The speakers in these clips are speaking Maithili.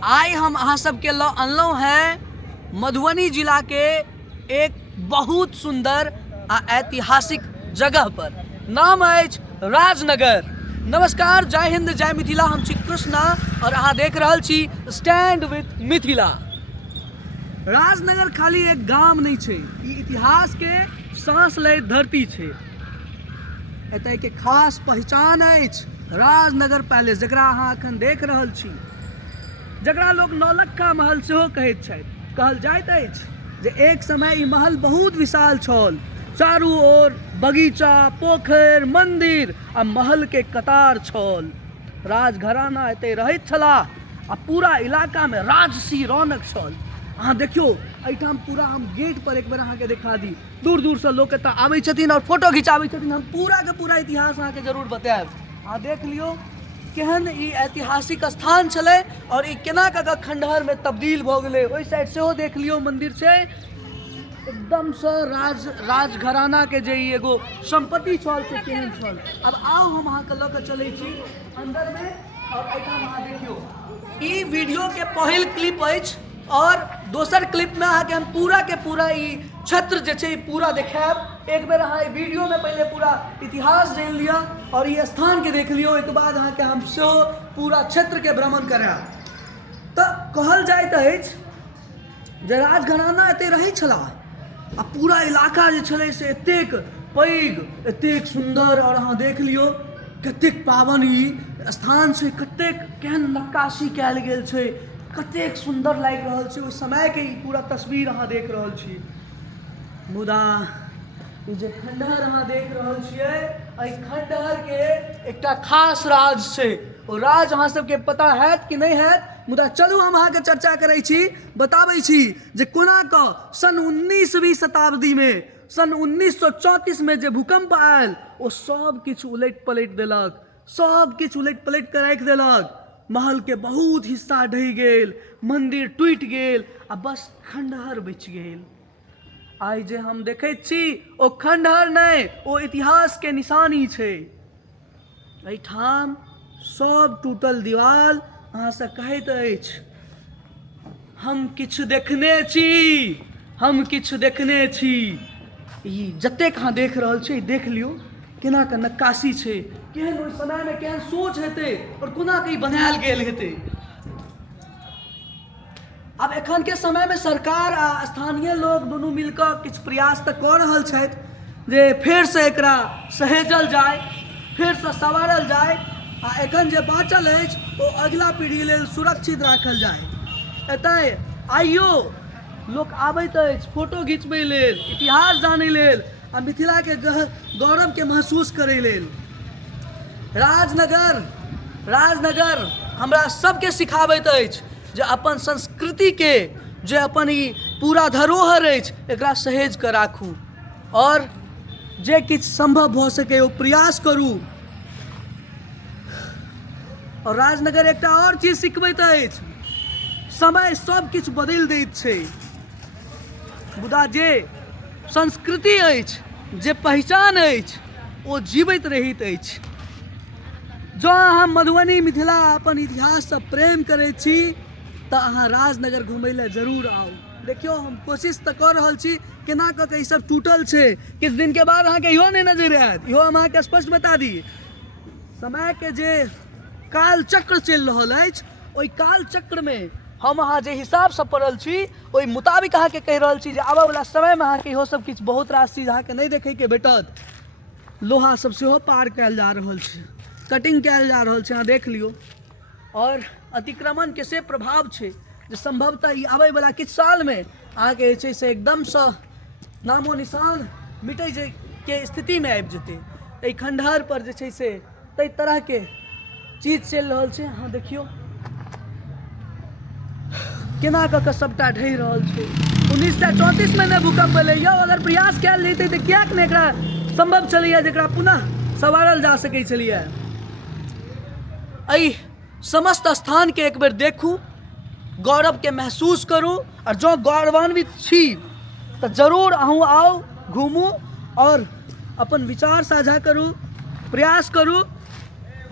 आई हम अहाँ सबके अनलहुँ हैं मधुबनी जिला के एक बहुत सुंदर आ ऐतिहासिक जगह पर। नाम अछि राजनगर। नमस्कार, जय हिंद, जय मिथिला। हम छी कृष्णा और अहाँ देख रहल छी स्टैंड विथ मिथिला। राजनगर खाली एक गाम नहीं छै, ई इतिहास के सांस लैत धरती छै। एतय के खास पहचान अछि राजनगर पैलेस, जकरा अहाँ अखन देख रहल छी, जकरा लोग नौलक्खा महल सेहो कहैत छथि। कहल जाइत अछि जे एक समय ई महल बहुत विशाल छल। चारू ओर बगीचा, पोखरि, मंदिर आ महल के कतार छल। राजघराना एतय रहैत छलाह आ पूरा इलाका में राजसी रौनक छल। अहाँ देखियो, एहिठाम पूरा हम गेट पर एक बेर अहाँके दिखा दी। दूर दूर से लोग एतय आबै छथिन और फोटो खिंचाबै छथिन। हम पूरा के पूरा इतिहास अहाँके जरूर बतायब। अहाँ देख लियो केहन ई ऐतिहासिक स्थान छलै और ई केना कऽ खंडहर में तब्दील भऽ गेलै। ओहि साइड सेहो देख लियो मंदिर छै। एकदम से राजघराना के जे ई एगो संपत्ति छल से केहन छल। अब आओ हम अहाँके लऽ कऽ चलै छी अंदर में और एहिठाम अहाँ देखियो ई वीडियो के पहिल क्लिप अछि और दोसर क्लिप में अहाँके हम पूरा के पूरा ई क्षेत्र जे छै पूरा देखायब। एक बेर अहाँ ई वीडियो में पहले पूरा इतिहास जानि लिअ और ई स्थान के देख लियो। एक बाद अहाँके हम सेहो पूरा क्षेत्र के भ्रमण करायब। तऽ कहल जाइत अछि जे राजघराना एतय रहै छलाह आ पूरा इलाका जे छलै से एतेक पैघ, एतेक सुंदर। और अहाँ देख लियो कतेक पावन ई स्थान छै, कतेक केहन नक्काशी कयल गेल छै, कतेक सुंदर लागि रहल छै। ओहि समय के ई पूरा तस्वीर अहाँ देख रहल छी। मुदा ई जे खंडहर अहाँ देख रहल छियै, एहि खंडहर के एकटा खास राज छै। ओ राज अहाँ सबके पता हैत कि नहीं हैत, मुदा चलू हम अहाँके चर्चा करै छी, बताबै छी जे कोना कऽ सन 19वीं शताब्दी में, सन 1934 में जे भूकंप आयल, ओ सब किछु उलट पलट देलक, सब किछु उलट पलट कर राखि देलक। महल के बहुत हिस्सा ढहि गेल, मंदिर टूटि गेल आ बस खंडहर बचि गेल। आइ जे हम देखैत छी ओ खंडहर नहीं, ओ इतिहास के निशानी छै। एहिठाम सब टूटल दीवाल अहाँ से कहैत अछि हम किछु देखने छी, हम किछु देखने छी। ई जतेक अहाँ देख रहल छी, देख लियो केना के नक्काशी छै, केहन ओहि समय में केहन सोच हेतै और कोना के ई बनायल गेल हेतै। अब एखन के समय में सरकार आ स्थानीय लोग दुनू मिलकर किछु प्रयास तऽ कऽ रहल छथि जे फेर से एकरा सहेजल जाय, फेर से संवारल जाय आ एखन जे बाँचल अछि ओ अगिला पीढ़ी लेल सुरक्षित राखल जाय। एतय आइयो लोक आबैत अछि फोटो घिचबै लेल, इतिहास जानै लेल आ मिथिला के गौरव के महसूस करै लेल। राजनगर हमरा सबके सिखाबैत अछि जे अपन संस्कृति के, जे अपन ई पूरा धरोहर अछि, एकरा सहेज कऽ राखू और जे किछु संभव भऽ सके ओ प्रयास करू। और राजनगर एकटा और चीज सिखबैत अछि, समय सब किछु बदलि दैत छै, मुदा जे संस्कृति अछि, जे पहचान अछि, ओ जीवित रहैत अछि। जँ अहाँ मधुबनी, मिथिला, अपन इतिहाससँ प्रेम करैत छी तऽ अहाँ राजनगर घुमय लए जरूर आउ। देखियो हम कोशिश तऽ कऽ रहल छी केना कऽ के ई सब टूटल छै। किछु दिन के बाद अहाँके इहो नहीं नजर आयत। इहो हम अहाँके स्पष्ट बता दी, समय के जे काल चक्र चलि रहल अछि, ओहि काल चक्र में हम अहाँ जे हिसाब से पड़ल छी, ओहि मुताबिक अहाँके कहि रहल छी जे आबऽ वाला समय में अहाँके इहो सब किछु बहुत रास चीज अहाँके नहीं देखै के भेटत। लोहा सब सेहो पार कयल जा रहल छै, कटिंग कयल जा रहल छै, अहाँ देख लियो। और अतिक्रमण के से प्रभाव छै जे संभवतः ई आबै वाला किछु साल में अहाँके जे छै से एकदम से नामो निशान मिटै के स्थिति में आबि जेतै। एहि खंडहर पर जे छै से कई तरह के चीज चलि रहल छै। अहाँ देखियो केना कऽ के सबटा ढहि रहल छै। 1934 में ने भूकंप भेलै, यौ अगर प्रयास कयल जैतै तऽ कियाक ने एकरा संभव छलैया जेकरा पुनः संवारल जा सकै छलैया। एहि समस्त स्थान के एक बेर देखू, गौरव के महसूस करू और जो गौरवान्वित छी तऽ जरूर अहूँ आओ, घूमू और अपन विचार साझा करू, प्रयास करू।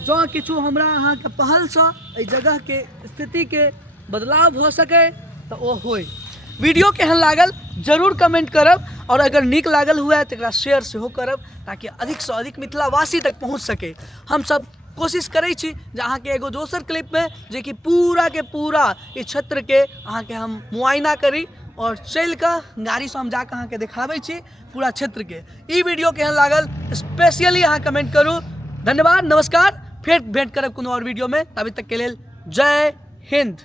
जो किछु हमरा अहाँके पहल से एहि जगह के स्थिति के बदलाव हो सके तो वो होए। वीडियो केहन लागल जरूर कमेंट करब, और अगर नीक लागल हुए तो एकरा शेयर सेहो करब, ताकि अधिक से अधिक मिथिलावासी तक पहुँच सके। हम सब कोशिश करै छी जे अहाँके एगो दोसर क्लिप में जे कि पूरा के पूरा इस क्षेत्र के अहाँके हम मुआयना करी, और चल कर गाड़ी से हम जाकर अहाँके दिखाबै छी पूरा क्षेत्र के। ई वीडियो केहन लागल स्पेशली अहाँ कमेंट करू। धन्यवाद, नमस्कार, फिर भेंट करब कोनो और वीडियो में। तभी तक के लिए जय हिंद।